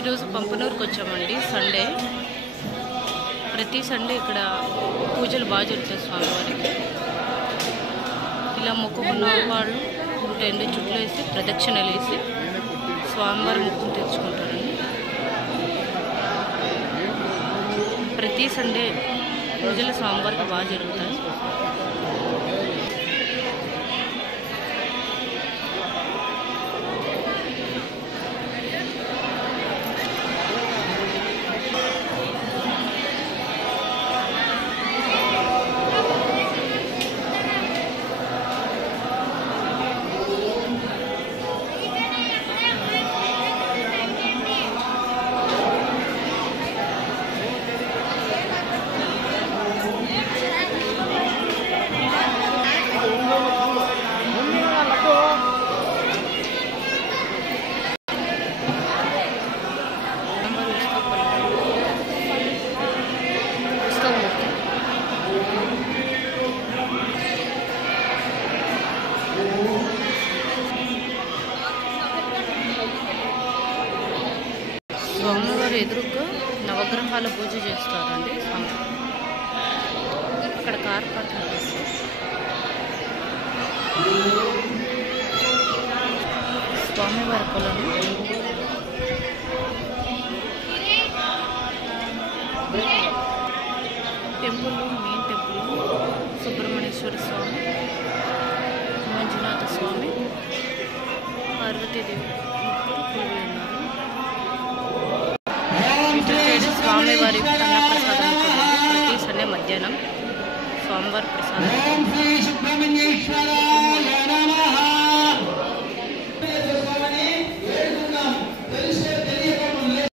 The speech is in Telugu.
ఈరోజు పంపనూరుకి వచ్చామండి. సండే, ప్రతి సండే ఇక్కడ పూజలు బాగా జరుగుతాయి స్వామివారికి. ఇలా మొక్కుకున్న వాళ్ళు 108 చుట్లు వేసి ప్రదక్షిణలు వేసి స్వామివారి మొక్కును తెచ్చుకుంటారండి. ప్రతి సండే పూజలు స్వామివారికి బాగా జరుగుతాయి. స్వామివారి ఎదురుగా నవగ్రహాల పూజ చేస్తారండి. అక్కడ కార్ పార్కింగ్ చేస్తారు. స్వామివారి పొలం టెంపుల్, మెయిన్ టెంపుల్ సుబ్రహ్మణ్యేశ్వర స్వామి, మంజునాథ స్వామి, పార్వతీదేవి ముగ్గురు పూలు ఉన్నారు. స్వామివారి అన్నప్రసాదం ప్రతి సండే మధ్యాహ్నం స్వామివారి ప్రసాదం.